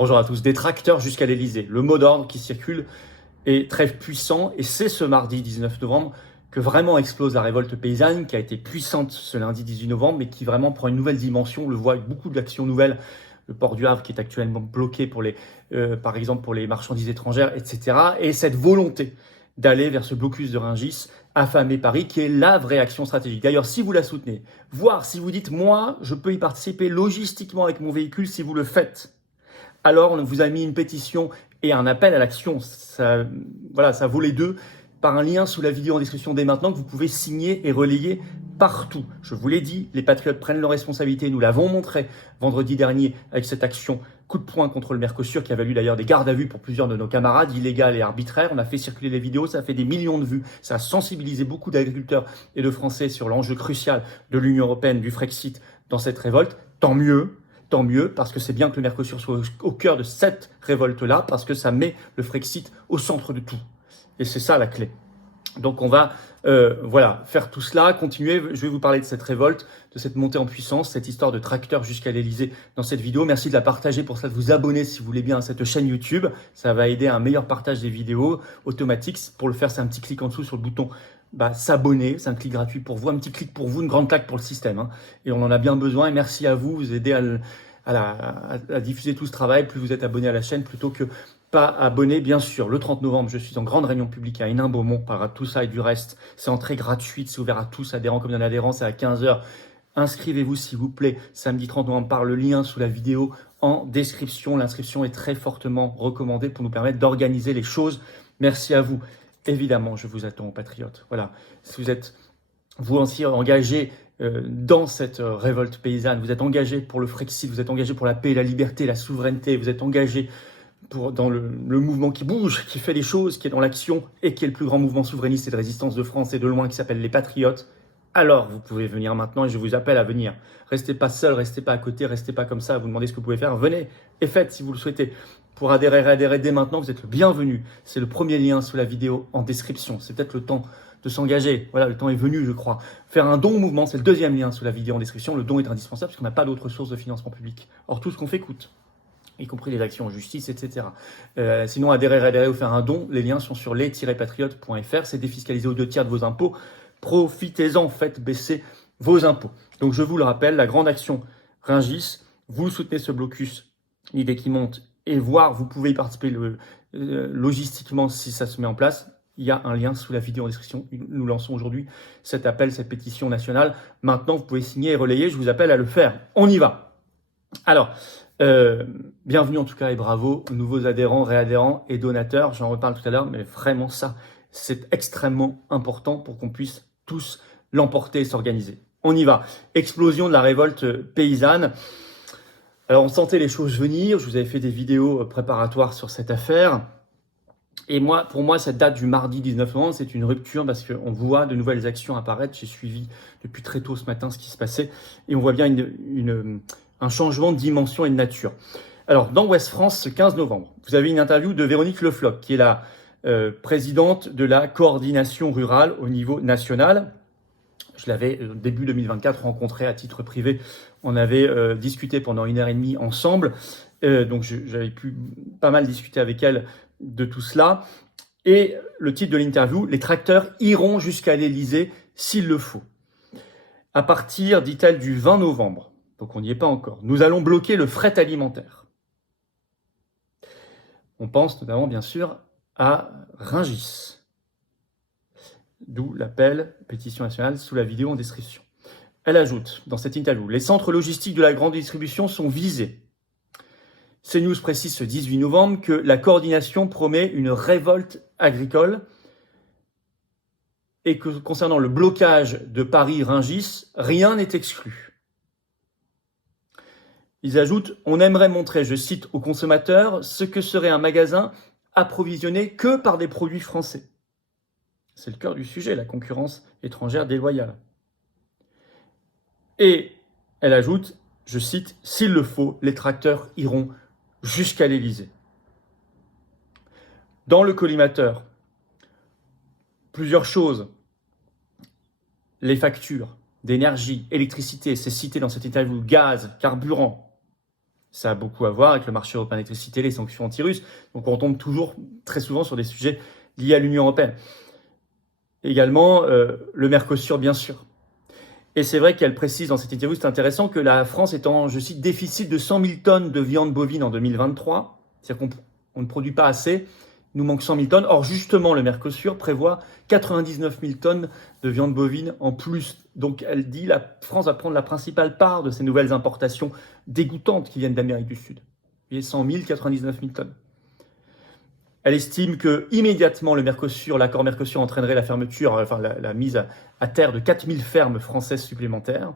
Bonjour à tous, des tracteurs jusqu'à l'Elysée. Le mot d'ordre qui circule est très puissant et c'est ce mardi 19 novembre que vraiment explose la révolte paysanne qui a été puissante ce lundi 18 novembre mais qui vraiment prend une nouvelle dimension. On le voit avec beaucoup d'actions nouvelles. Le port du Havre qui est actuellement bloqué pour par exemple pour les marchandises étrangères, etc. Et cette volonté d'aller vers ce blocus de Rungis, affamer Paris, qui est la vraie action stratégique. D'ailleurs, si vous la soutenez, voire si vous dites « moi, je peux y participer logistiquement avec mon véhicule si vous le faites », alors on vous a mis une pétition et un appel à l'action. Ça vaut les deux par un lien sous la vidéo en description dès maintenant que vous pouvez signer et relayer partout. Je vous l'ai dit, les patriotes prennent leurs responsabilités. Nous l'avons montré vendredi dernier avec cette action coup de poing contre le Mercosur qui a valu d'ailleurs des gardes à vue pour plusieurs de nos camarades, illégales et arbitraires. On a fait circuler les vidéos, ça a fait des millions de vues. Ça a sensibilisé beaucoup d'agriculteurs et de Français sur l'enjeu crucial de l'Union européenne, du Frexit dans cette révolte. Tant mieux, parce que c'est bien que le Mercosur soit au cœur de cette révolte-là, parce que ça met le Frexit au centre de tout. Et c'est ça la clé. Donc on va faire tout cela, continuer. Je vais vous parler de cette révolte, de cette montée en puissance, cette histoire de tracteur jusqu'à l'Elysée dans cette vidéo. Merci de la partager, pour ça de vous abonner si vous voulez bien à cette chaîne YouTube. Ça va aider à un meilleur partage des vidéos automatiques. Pour le faire, c'est un petit clic en dessous sur le bouton s'abonner, c'est un clic gratuit pour vous, un petit clic pour vous, une grande claque pour le système. Et on en a bien besoin et merci à vous, vous aidez à diffuser tout ce travail. Plus vous êtes abonné à la chaîne plutôt que pas abonné, bien sûr. Le 30 novembre, je suis en grande réunion publique à Hénin-Beaumont. On parlera de tout ça et du reste. C'est entrée gratuite, c'est ouvert à tous, adhérents comme non-adhérents, c'est à 15h. Inscrivez-vous s'il vous plaît, samedi 30 novembre par le lien sous la vidéo en description. L'inscription est très fortement recommandée pour nous permettre d'organiser les choses. Merci à vous. Évidemment, je vous attends, patriotes. Voilà, si vous êtes, vous aussi, engagés dans cette révolte paysanne, vous êtes engagés pour le Frexit, vous êtes engagés pour la paix, la liberté, la souveraineté, vous êtes engagés dans le mouvement qui bouge, qui fait les choses, qui est dans l'action et qui est le plus grand mouvement souverainiste et de résistance de France et de loin, qui s'appelle les Patriotes, alors vous pouvez venir maintenant et je vous appelle à venir. Restez pas seul, restez pas à côté, restez pas comme ça à vous demander ce que vous pouvez faire. Venez et faites si vous le souhaitez. Pour adhérer dès maintenant, vous êtes le bienvenu. C'est le premier lien sous la vidéo en description. C'est peut-être le temps de s'engager. Voilà, le temps est venu, je crois. Faire un don au mouvement, c'est le deuxième lien sous la vidéo en description. Le don est indispensable parce qu'on n'a pas d'autre source de financement public. Or, tout ce qu'on fait coûte, y compris les actions en justice, etc. Sinon, adhérer ou faire un don, les liens sont sur les-patriotes.fr. C'est défiscalisé aux 2/3 de vos impôts. Profitez-en, faites baisser vos impôts. Donc, je vous le rappelle, la grande action Rungis, vous soutenez ce blocus, l'idée qui monte, et voir, vous pouvez y participer logistiquement si ça se met en place. Il y a un lien sous la vidéo en description. Nous lançons aujourd'hui cet appel, cette pétition nationale. Maintenant, vous pouvez signer et relayer. Je vous appelle à le faire. On y va. Alors, bienvenue en tout cas et bravo aux nouveaux adhérents, réadhérents et donateurs. J'en reparle tout à l'heure, mais vraiment ça, c'est extrêmement important pour qu'on puisse tous l'emporter et s'organiser. On y va. Explosion de la révolte paysanne. Alors, on sentait les choses venir. Je vous avais fait des vidéos préparatoires sur cette affaire. Et pour moi, cette date du mardi 19 novembre, c'est une rupture parce qu'on voit de nouvelles actions apparaître. J'ai suivi depuis très tôt ce matin ce qui se passait et on voit bien un changement de dimension et de nature. Alors, dans Ouest France, ce 15 novembre, vous avez une interview de Véronique Le Floch, qui est la présidente de la coordination rurale au niveau national. Je l'avais, début 2024, rencontrée à titre privé. On avait discuté pendant 1h30 ensemble. Donc, j'avais pu pas mal discuter avec elle de tout cela. Et le titre de l'interview, « Les tracteurs iront jusqu'à l'Elysée s'il le faut ». À partir, dit-elle, du 20 novembre, donc on n'y est pas encore, nous allons bloquer le fret alimentaire. On pense notamment, bien sûr, à Rungis. D'où l'appel, pétition nationale, sous la vidéo en description. Elle ajoute, dans cette interview, « Les centres logistiques de la grande distribution sont visés. CNews précise ce 18 novembre que la coordination promet une révolte agricole et que concernant le blocage de Paris-Rungis, rien n'est exclu. » Ils ajoutent « On aimerait montrer, je cite, aux consommateurs ce que serait un magasin approvisionné que par des produits français. » C'est le cœur du sujet, la concurrence étrangère déloyale. Et elle ajoute, je cite, « S'il le faut, les tracteurs iront jusqu'à l'Elysée. » Dans le collimateur, plusieurs choses. Les factures d'énergie, électricité, c'est cité dans cette interview, gaz, carburant. Ça a beaucoup à voir avec le marché européen d'électricité, les sanctions anti-russes. Donc on tombe toujours très souvent sur des sujets liés à l'Union européenne. Également, le Mercosur, bien sûr. Et c'est vrai qu'elle précise dans cette interview, c'est intéressant, que la France est en, je cite, déficit de 100 000 tonnes de viande bovine en 2023. C'est-à-dire qu'on ne produit pas assez, il nous manque 100 000 tonnes. Or, justement, le Mercosur prévoit 99 000 tonnes de viande bovine en plus. Donc, elle dit la France va prendre la principale part de ces nouvelles importations dégoûtantes qui viennent d'Amérique du Sud. Vous voyez, 100 000, 99 000 tonnes. Elle estime que immédiatement l'accord Mercosur entraînerait la fermeture, la mise à terre de 4000 fermes françaises supplémentaires,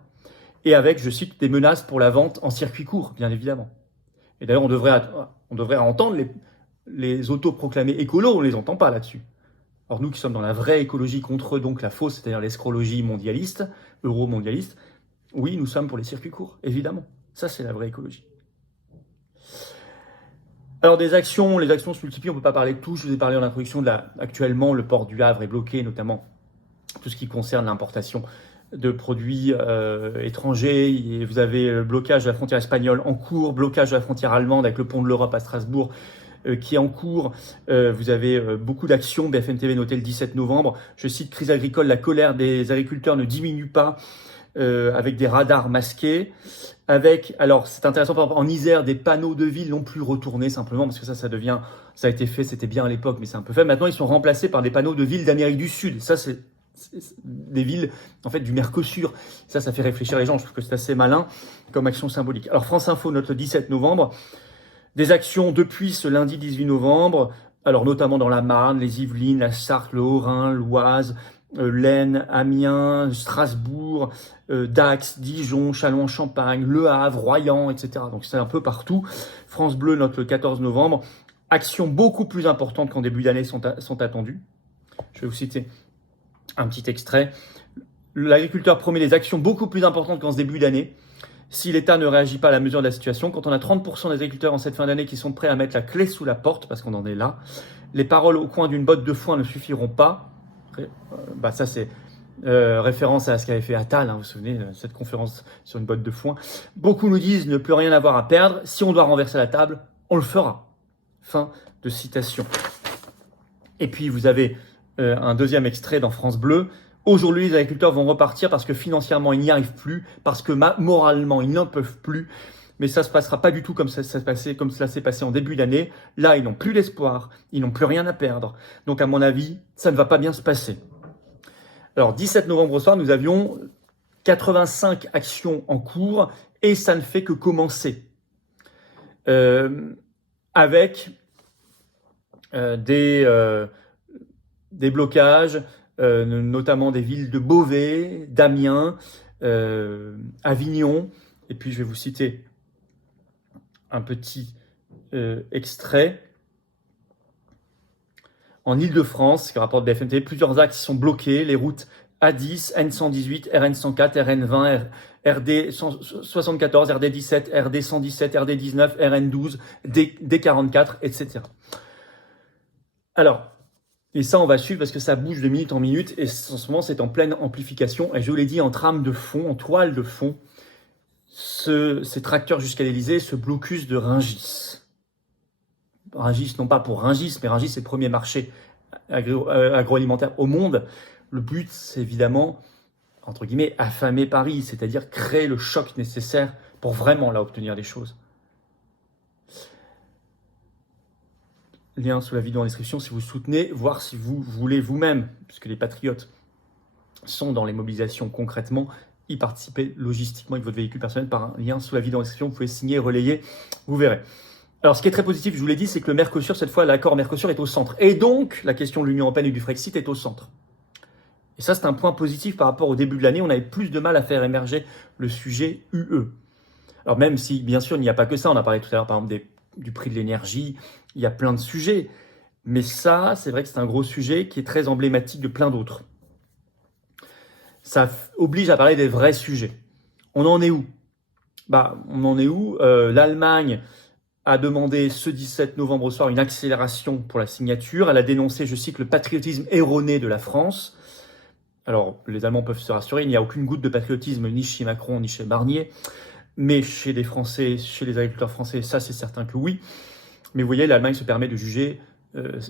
et avec, je cite, des menaces pour la vente en circuit court, bien évidemment. Et d'ailleurs, on devrait entendre les autoproclamés écolos, on ne les entend pas là-dessus. Or, nous qui sommes dans la vraie écologie contre donc la fausse, c'est-à-dire l'escrologie mondialiste, euro-mondialiste, oui, nous sommes pour les circuits courts, évidemment. Ça, c'est la vraie écologie. Alors les actions se multiplient, on ne peut pas parler de tout. Je vous ai parlé en introduction actuellement, le port du Havre est bloqué, notamment tout ce qui concerne l'importation de produits étrangers. Et vous avez le blocage de la frontière espagnole en cours, blocage de la frontière allemande avec le pont de l'Europe à Strasbourg qui est en cours. Vous avez beaucoup d'actions. BFM TV notait le 17 novembre. Je cite, crise agricole, la colère des agriculteurs ne diminue pas. Avec des radars masqués, alors c'est intéressant, par exemple, en Isère, des panneaux de ville non plus retournés simplement, parce que ça a été fait, c'était bien à l'époque, mais c'est un peu fait. Maintenant, ils sont remplacés par des panneaux de villes d'Amérique du Sud. Ça, c'est des villes, en fait, du Mercosur. Ça fait réfléchir les gens. Je trouve que c'est assez malin comme action symbolique. Alors, France Info note le 17 novembre. Des actions depuis ce lundi 18 novembre, alors notamment dans la Marne, les Yvelines, la Sarthe, le Haut-Rhin, l'Oise, l'Aisne, Amiens, Strasbourg, Dax, Dijon, Châlons-en-Champagne, Le Havre, Royan, etc. Donc c'est un peu partout. France Bleu note le 14 novembre. Actions beaucoup plus importantes qu'en début d'année sont attendues. Je vais vous citer un petit extrait. L'agriculteur promet des actions beaucoup plus importantes qu'en ce début d'année. Si l'État ne réagit pas à la mesure de la situation, quand on a 30% des agriculteurs en cette fin d'année qui sont prêts à mettre la clé sous la porte, parce qu'on en est là, les paroles au coin d'une botte de foin ne suffiront pas. Ça c'est référence à ce qu'avait fait Attal, vous vous souvenez, cette conférence sur une botte de foin. Beaucoup nous disent ne plus rien avoir à perdre, si on doit renverser la table, on le fera. Fin de citation. Et puis vous avez un deuxième extrait dans France Bleu. Aujourd'hui, les agriculteurs vont repartir parce que financièrement, ils n'y arrivent plus, parce que moralement, ils n'en peuvent plus. Mais ça ne se passera pas du tout comme cela s'est passé en début d'année. Là, ils n'ont plus d'espoir, ils n'ont plus rien à perdre. Donc, à mon avis, ça ne va pas bien se passer. Alors, 17 novembre au soir, nous avions 85 actions en cours et ça ne fait que commencer. Avec des blocages, notamment des villes de Beauvais, d'Amiens, Avignon. Et puis, je vais vous citer un petit extrait. En Ile-de-France, qui rapporte BFM TV, plusieurs axes sont bloqués. Les routes A10, N118, RN104, RN20, RD174, RD17, RD117, RD19, RN12, D44, etc. Alors, et ça, on va suivre parce que ça bouge de minute en minute et en ce moment, c'est en pleine amplification. Et je l'ai dit, en trame de fond, en toile de fond, ces tracteurs jusqu'à l'Elysée, ce blocus de Rungis. Rungis, non pas pour Rungis, mais Rungis, c'est le premier marché agroalimentaire au monde. Le but, c'est évidemment, entre guillemets, affamer Paris, c'est-à-dire créer le choc nécessaire pour vraiment là obtenir des choses. Lien sous la vidéo en description si vous soutenez, voir si vous voulez vous-même, puisque les patriotes sont dans les mobilisations concrètement, y participer logistiquement avec votre véhicule personnel par un lien sous la vidéo en description. Vous pouvez signer, relayer, vous verrez. Alors, ce qui est très positif, je vous l'ai dit, c'est que le Mercosur, cette fois, l'accord Mercosur est au centre. Et donc, la question de l'Union européenne et du Frexit est au centre. Et ça, c'est un point positif par rapport au début de l'année. On avait plus de mal à faire émerger le sujet UE. Alors, même si, bien sûr, il n'y a pas que ça. On a parlé tout à l'heure, par exemple, du prix de l'énergie. Il y a plein de sujets. Mais ça, c'est vrai que c'est un gros sujet qui est très emblématique de plein d'autres. Ça oblige à parler des vrais sujets. On en est où ? On en est où ? L'Allemagne a demandé ce 17 novembre au soir une accélération pour la signature. Elle a dénoncé, je cite, le patriotisme erroné de la France. Alors, les Allemands peuvent se rassurer, il n'y a aucune goutte de patriotisme ni chez Macron ni chez Barnier. Mais chez les Français, chez les agriculteurs français, ça c'est certain que oui. Mais vous voyez, l'Allemagne se permet de juger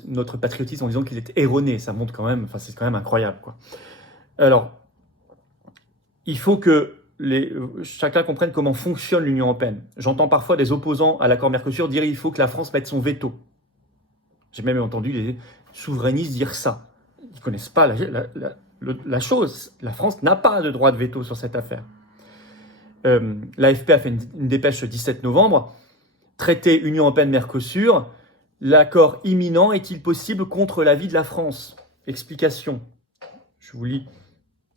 notre patriotisme en disant qu'il est erroné. Ça montre quand même, enfin c'est quand même incroyable, quoi. Alors, il faut que chacun comprenne comment fonctionne l'Union européenne. J'entends parfois des opposants à l'accord Mercosur dire qu'il faut que la France mette son veto. J'ai même entendu les souverainistes dire ça. Ils ne connaissent pas la chose. La France n'a pas de droit de veto sur cette affaire. L'AFP a fait une dépêche le 17 novembre. Traité Union européenne-Mercosur, l'accord imminent est-il possible contre l'avis de la France? Explication. Je vous lis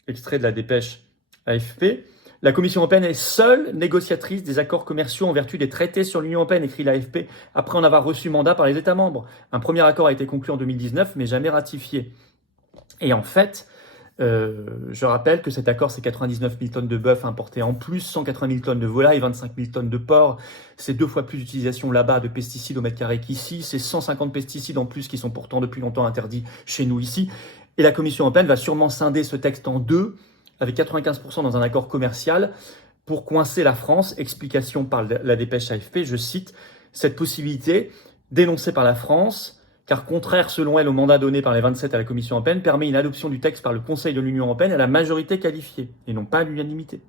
extrait de la dépêche AFP. La Commission européenne est seule négociatrice des accords commerciaux en vertu des traités sur l'Union européenne, écrit l'AFP, après en avoir reçu mandat par les États membres. Un premier accord a été conclu en 2019, mais jamais ratifié. Et en fait, je rappelle que cet accord, c'est 99 000 tonnes de bœuf importées en plus, 180 000 tonnes de volailles, 25 000 tonnes de porc. C'est 2 fois plus d'utilisation là-bas de pesticides au mètre carré qu'ici. C'est 150 pesticides en plus qui sont pourtant depuis longtemps interdits chez nous ici. Et la Commission européenne va sûrement scinder ce texte en deux, avec 95% dans un accord commercial, pour coincer la France. Explication par la dépêche AFP, je cite, cette possibilité dénoncée par la France, car contraire selon elle au mandat donné par les 27 à la Commission européenne, permet une adoption du texte par le Conseil de l'Union européenne à la majorité qualifiée, et non pas à l'unanimité.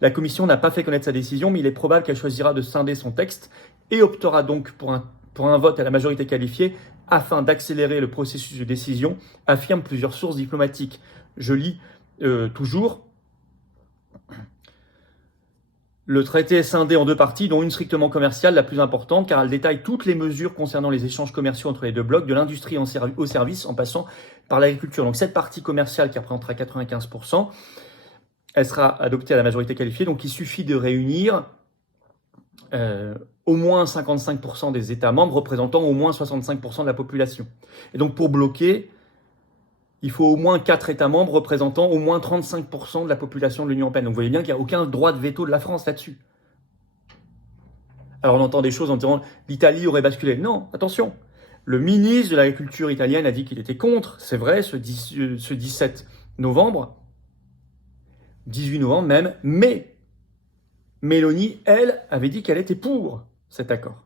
La Commission n'a pas fait connaître sa décision, mais il est probable qu'elle choisira de scinder son texte et optera donc pour un vote à la majorité qualifiée afin d'accélérer le processus de décision, affirment plusieurs sources diplomatiques. Je lis toujours. Le traité est scindé en deux parties, dont une strictement commerciale, la plus importante, car elle détaille toutes les mesures concernant les échanges commerciaux entre les deux blocs, de l'industrie au service, en passant par l'agriculture. Donc cette partie commerciale qui représentera 95%, elle sera adoptée à la majorité qualifiée. Donc il suffit de réunir au moins 55% des États membres représentant au moins 65% de la population. Et donc pour bloquer, il faut au moins 4 États membres représentant au moins 35% de la population de l'Union européenne. Donc vous voyez bien qu'il n'y a aucun droit de veto de la France là-dessus. Alors on entend des choses en disant l'Italie aurait basculé. Non, attention. Le ministre de l'Agriculture italienne a dit qu'il était contre. C'est vrai, ce 17 novembre, 18 novembre même, mais Meloni, elle, avait dit qu'elle était pour cet accord.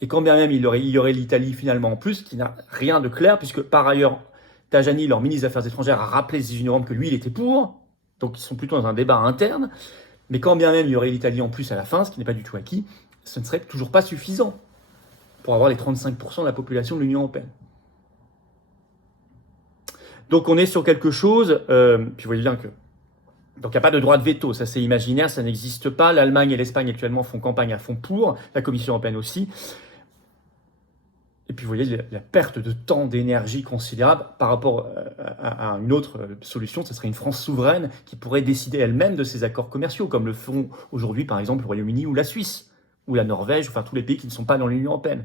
Et quand bien même il y aurait l'Italie finalement en plus, qui n'a rien de clair, puisque par ailleurs, Tajani, leur ministre des Affaires étrangères, a rappelé le 18 novembre que lui, il était pour. Donc, ils sont plutôt dans un débat interne. Mais quand bien même il y aurait l'Italie en plus à la fin, ce qui n'est pas du tout acquis, ce ne serait toujours pas suffisant pour avoir les 35% de la population de l'Union européenne. Donc, on est sur quelque chose, puis vous voyez bien que... Donc, il n'y a pas de droit de veto, ça c'est imaginaire, ça n'existe pas. L'Allemagne et l'Espagne actuellement font campagne à fond pour, la Commission européenne aussi. Et puis vous voyez la perte de temps, d'énergie considérable par rapport à une autre solution, ce serait une France souveraine qui pourrait décider elle-même de ses accords commerciaux, comme le font aujourd'hui par exemple le Royaume-Uni ou la Suisse, ou la Norvège, enfin tous les pays qui ne sont pas dans l'Union européenne.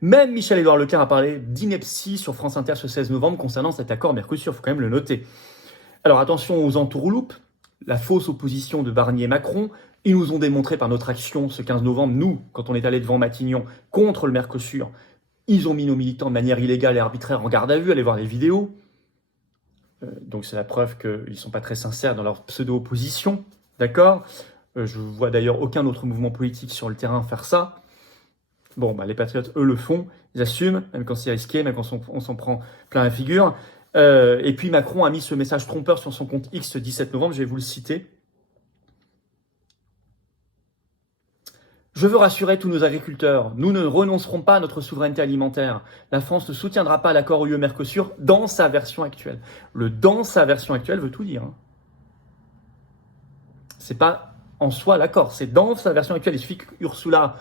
Même Michel-Édouard Leclerc a parlé d'ineptie sur France Inter ce 16 novembre concernant cet accord Mercosur, il faut quand même le noter. Alors attention aux entourloupes, la fausse opposition de Barnier et Macron. Ils nous ont démontré par notre action ce 15 novembre, nous, quand on est allé devant Matignon contre le Mercosur, ils ont mis nos militants de manière illégale et arbitraire en garde à vue, allez voir les vidéos. Donc c'est la preuve qu'ils ne sont pas très sincères dans leur pseudo-opposition, d'accord? Je ne vois d'ailleurs aucun autre mouvement politique sur le terrain faire ça. Bon, les patriotes, eux, le font, ils assument, même quand c'est risqué, même quand on s'en prend plein la figure. Et puis Macron a mis ce message trompeur sur son compte X le 17 novembre, je vais vous le citer. Je veux rassurer tous nos agriculteurs, nous ne renoncerons pas à notre souveraineté alimentaire. La France ne soutiendra pas l'accord UE-Mercosur dans sa version actuelle. Le dans sa version actuelle veut tout dire. C'est pas en soi l'accord, c'est dans sa version actuelle. Il suffit qu'Ursula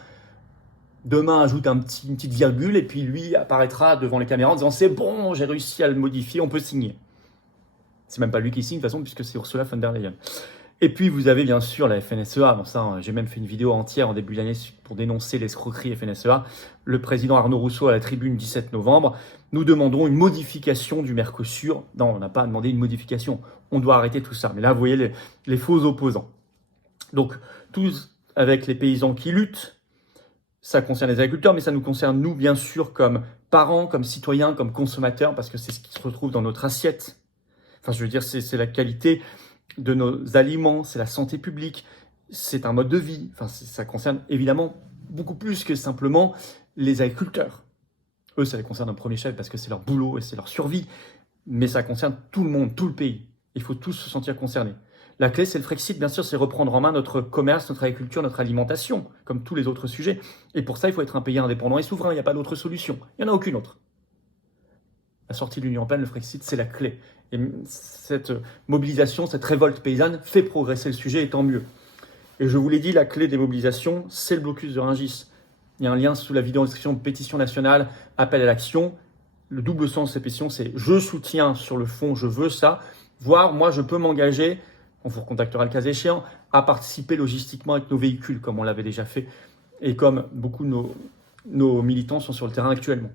demain ajoute une petite virgule et puis lui apparaîtra devant les caméras en disant c'est bon, j'ai réussi à le modifier, on peut signer. C'est même pas lui qui signe de toute façon puisque c'est Ursula von der Leyen. Et puis, vous avez bien sûr la FNSEA. Bon, ça, j'ai même fait une vidéo entière en début d'année pour dénoncer l'escroquerie FNSEA. Le président Arnaud Rousseau à la tribune 17 novembre. Nous demandons une modification du Mercosur. Non, on n'a pas demandé une modification. On doit arrêter tout ça. Mais là, vous voyez les faux opposants. Donc, tous avec les paysans qui luttent. Ça concerne les agriculteurs, mais ça nous concerne nous, bien sûr, comme parents, comme citoyens, comme consommateurs, parce que c'est ce qui se retrouve dans notre assiette. Enfin, je veux dire, c'est la qualité de nos aliments, c'est la santé publique, c'est un mode de vie. Enfin, ça concerne évidemment beaucoup plus que simplement les agriculteurs. Eux, ça les concerne en premier chef parce que c'est leur boulot et c'est leur survie. Mais ça concerne tout le monde, tout le pays. Il faut tous se sentir concernés. La clé, c'est le Frexit, bien sûr, c'est reprendre en main notre commerce, notre agriculture, notre alimentation, comme tous les autres sujets. Et pour ça, il faut être un pays indépendant et souverain. Il n'y a pas d'autre solution. Il n'y en a aucune autre. La sortie de l'Union européenne, le Frexit, c'est la clé. Et cette mobilisation, cette révolte paysanne fait progresser le sujet, et tant mieux. Et je vous l'ai dit, la clé des mobilisations, c'est le blocus de Rungis. Il y a un lien sous la vidéo en description, pétition nationale, appel à l'action. Le double sens de ces pétitions, c'est je soutiens sur le fond, je veux ça, voire moi je peux m'engager, on vous recontactera le cas échéant, à participer logistiquement avec nos véhicules, comme on l'avait déjà fait, et comme beaucoup de nos militants sont sur le terrain actuellement.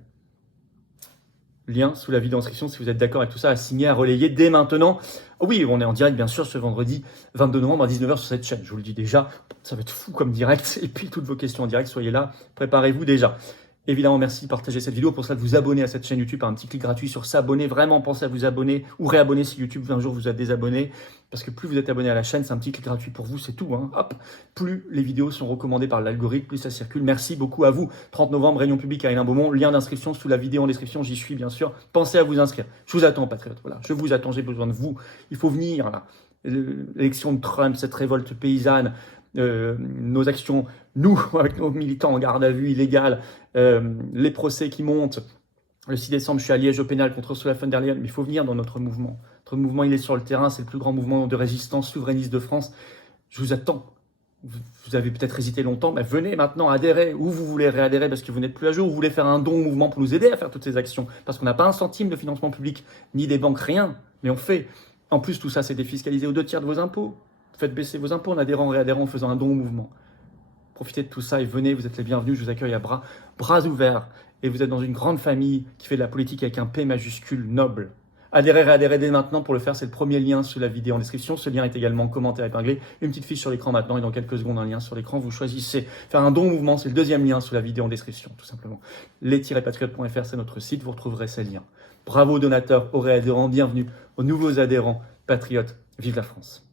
Lien sous la vidéo en description si vous êtes d'accord avec tout ça, à signer, à relayer dès maintenant. Oh oui, on est en direct bien sûr ce vendredi 22 novembre à 19h sur cette chaîne, je vous le dis déjà, ça va être fou comme direct, et puis toutes vos questions en direct, soyez là, préparez-vous déjà. Évidemment, merci de partager cette vidéo. Pour cela, de vous abonner à cette chaîne YouTube par un petit clic gratuit sur s'abonner. Vraiment, pensez à vous abonner ou réabonner si YouTube un jour vous a désabonné. Parce que plus vous êtes abonné à la chaîne, c'est un petit clic gratuit pour vous, c'est tout. Hein. Hop, plus les vidéos sont recommandées par l'algorithme, plus ça circule. Merci beaucoup à vous. 30 novembre, réunion publique à Hénin-Beaumont. Lien d'inscription sous la vidéo en description. J'y suis, bien sûr. Pensez à vous inscrire. Je vous attends, patriotes. Voilà, je vous attends. J'ai besoin de vous. Il faut venir là. L'élection de Trump, cette révolte paysanne. Nos actions, nous, avec nos militants en garde à vue illégale, les procès qui montent. Le 6 décembre, je suis à Liège au pénal contre Ursula von der Leyen, mais il faut venir dans notre mouvement. Notre mouvement, il est sur le terrain, c'est le plus grand mouvement de résistance souverainiste de France. Je vous attends. Vous avez peut-être hésité longtemps, mais venez maintenant adhérer, ou vous voulez réadhérer parce que vous n'êtes plus à jour, ou vous voulez faire un don au mouvement pour nous aider à faire toutes ces actions, parce qu'on n'a pas un centime de financement public, ni des banques, rien, mais on fait. En plus, tout ça, c'est défiscalisé aux 2 tiers de vos impôts. Faites baisser vos impôts en adhérant, réadhérant, en faisant un don au mouvement. Profitez de tout ça et venez, vous êtes les bienvenus, je vous accueille à bras ouverts. Et vous êtes dans une grande famille qui fait de la politique avec un P majuscule noble. Adhérez, réadhérez dès maintenant. Pour le faire, c'est le premier lien sous la vidéo en description. Ce lien est également commenté, épinglé. Une petite fiche sur l'écran maintenant et dans quelques secondes, un lien sur l'écran. Vous choisissez faire un don au mouvement, c'est le deuxième lien sous la vidéo en description, tout simplement. les-patriotes.fr, c'est notre site, vous retrouverez ces liens. Bravo aux donateurs, aux réadhérents, bienvenue aux nouveaux adhérents patriotes. Vive la France!